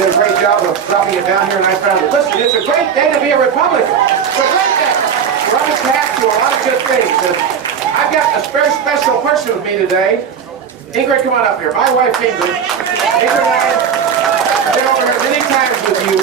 did a great job of dropping it down here, and I found it. Listen, it's a great day to be a Republican. It's a great day. We're on the path to a lot of good things. And I've got a very special person with me today. Ingrid, come on up here. My wife, Ingrid. Ingrid and I have been over here many times with you.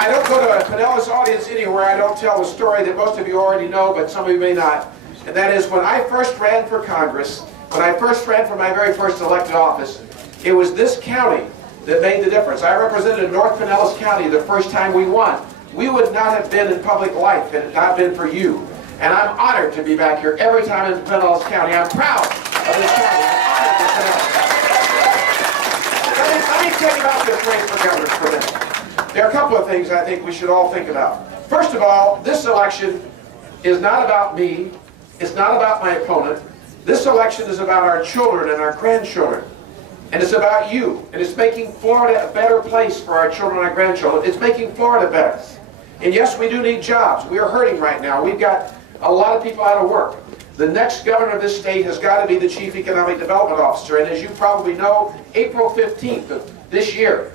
I don't go to a Pinellas audience anywhere. I don't tell the story that most of you already know, but some of you may not. And that is when I first ran for Congress, when I first ran for my very first elected office, it was this county that made the difference. I represented North Pinellas County the first time we won. We would not have been in public life had it not been for you. And I'm honored to be back here every time in Pinellas County. I'm proud of this county. I'm honored to Pinellas. Let me tell you about this race for governor for a minute. There are a couple of things I think we should all think about. First of all, this election is not about me. It's not about my opponent. This election is about our children and our grandchildren. And it's about you. And it's making Florida a better place for our children and our grandchildren. It's making Florida better. And yes, we do need jobs. We are hurting right now. We've got a lot of people out of work. The next governor of this state has got to be the Chief Economic Development Officer. And as you probably know, April 15th of this year,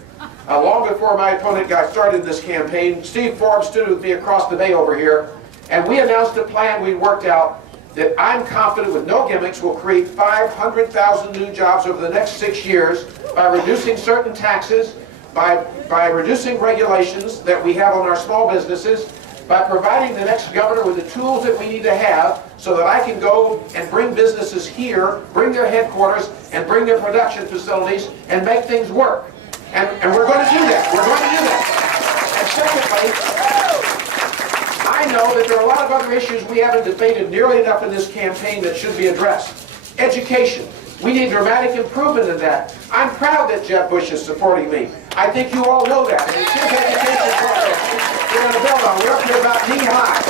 long before my opponent got started in this campaign, Steve Forbes stood with me across the bay over here, and we announced a plan we worked out that I'm confident, with no gimmicks, will create 500,000 new jobs over the next 6 years by reducing certain taxes, by reducing regulations that we have on our small businesses, by providing the next governor with the tools that we need to have so that I can go and bring businesses here, bring their headquarters, and bring their production facilities, and make things work. And we're going to do that. We're going to do that. And secondly, I know that there are a lot of other issues we haven't debated nearly enough in this campaign that should be addressed. Education. We need dramatic improvement in that. I'm proud that Jeb Bush is supporting me. I think you all know that. And it's his education program we're going to build on. We're up to about knee high.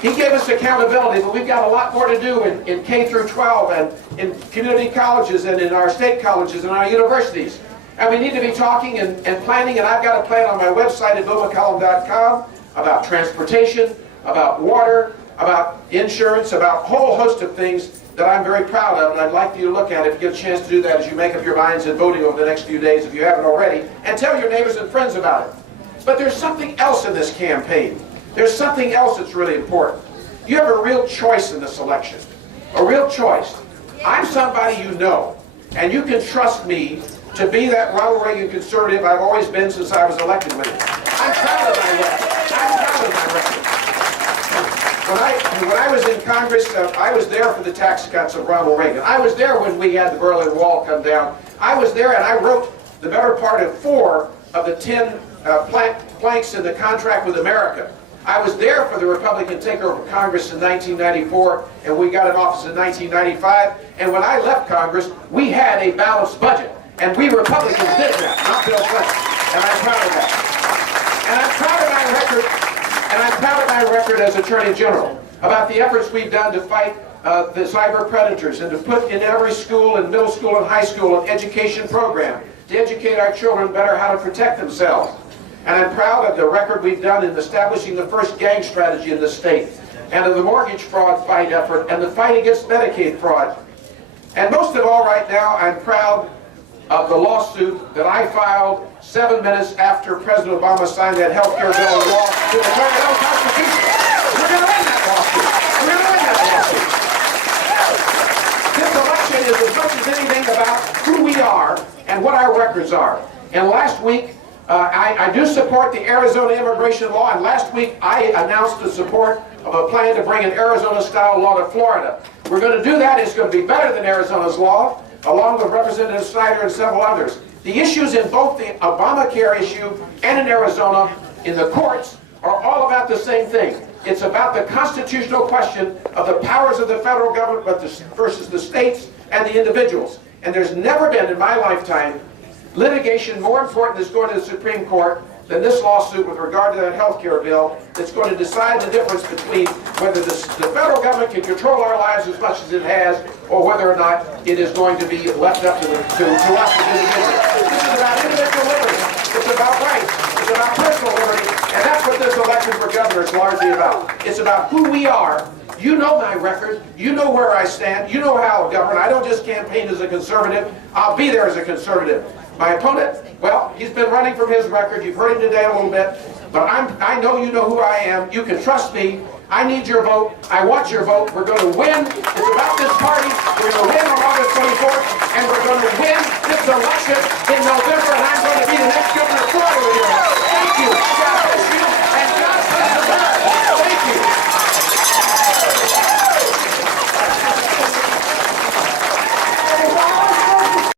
He gave us accountability, but we've got a lot more to do in K through 12 and in community colleges and in our state colleges and our universities. And we need to be talking and planning, and I've got a plan on my website at McCollum.com about transportation, about water, about insurance, about a whole host of things that I'm very proud of, and I'd like you to look at it if you get a chance to do that as you make up your minds in voting over the next few days if you haven't already, and tell your neighbors and friends about it. But there's something else in this campaign. There's something else that's really important. You have a real choice in this election, a real choice. I'm somebody you know, and you can trust me to be that Ronald Reagan conservative I've always been since I was elected with him. I'm proud of my record. I'm proud of my record. When I was in Congress, I was there for the tax cuts of Ronald Reagan. I was there when we had the Berlin Wall come down. I was there and I wrote the better part of 4 of the 10 planks in the contract with America. I was there for the Republican takeover of Congress in 1994, and we got in office in 1995. And when I left Congress, we had a balanced budget. And we Republicans did that, not Bill Clinton. And I'm proud of that. And I'm proud of my record, and I'm proud of my record as Attorney General about the efforts we've done to fight the cyber predators and to put in every school and middle school and high school an education program to educate our children better how to protect themselves. And I'm proud of the record we've done in establishing the first gang strategy in the state, and of the mortgage fraud fight effort, and the fight against Medicaid fraud. And most of all right now, I'm proud of the lawsuit that I filed 7 minutes after President Obama signed that health care bill into law to declare it unconstitutional. We're going to win that lawsuit. We're going to win that lawsuit. This election is as much as anything about who we are and what our records are. And last week, I do support the Arizona immigration law, and last week I announced the support of a plan to bring an Arizona-style law to Florida. We're going to do that. It's going to be better than Arizona's law, along with Representative Snyder and several others. The issues in both the Obamacare issue and in Arizona in the courts are all about the same thing. It's about the constitutional question of the powers of the federal government versus the states and the individuals. And there's never been in my lifetime litigation more important that's going to the Supreme Court than this lawsuit with regard to that health care bill that's going to decide the difference between whether the federal government can control our lives as much as it has, or whether or not it is going to be left up to us as individuals. This is about individual liberty. It's about rights. It's about personal liberty. And that's what this election for governor is largely about. It's about who we are. You know my record. You know where I stand. You know how I'll govern. I don't just campaign as a conservative. I'll be there as a conservative. My opponent, well, he's been running from his record. You've heard him today a little bit. But I know you know who I am. You can trust me. I need your vote. I want your vote. We're going to win. It's about this party. We're going to win on August 24th. And we're going to win this election in November.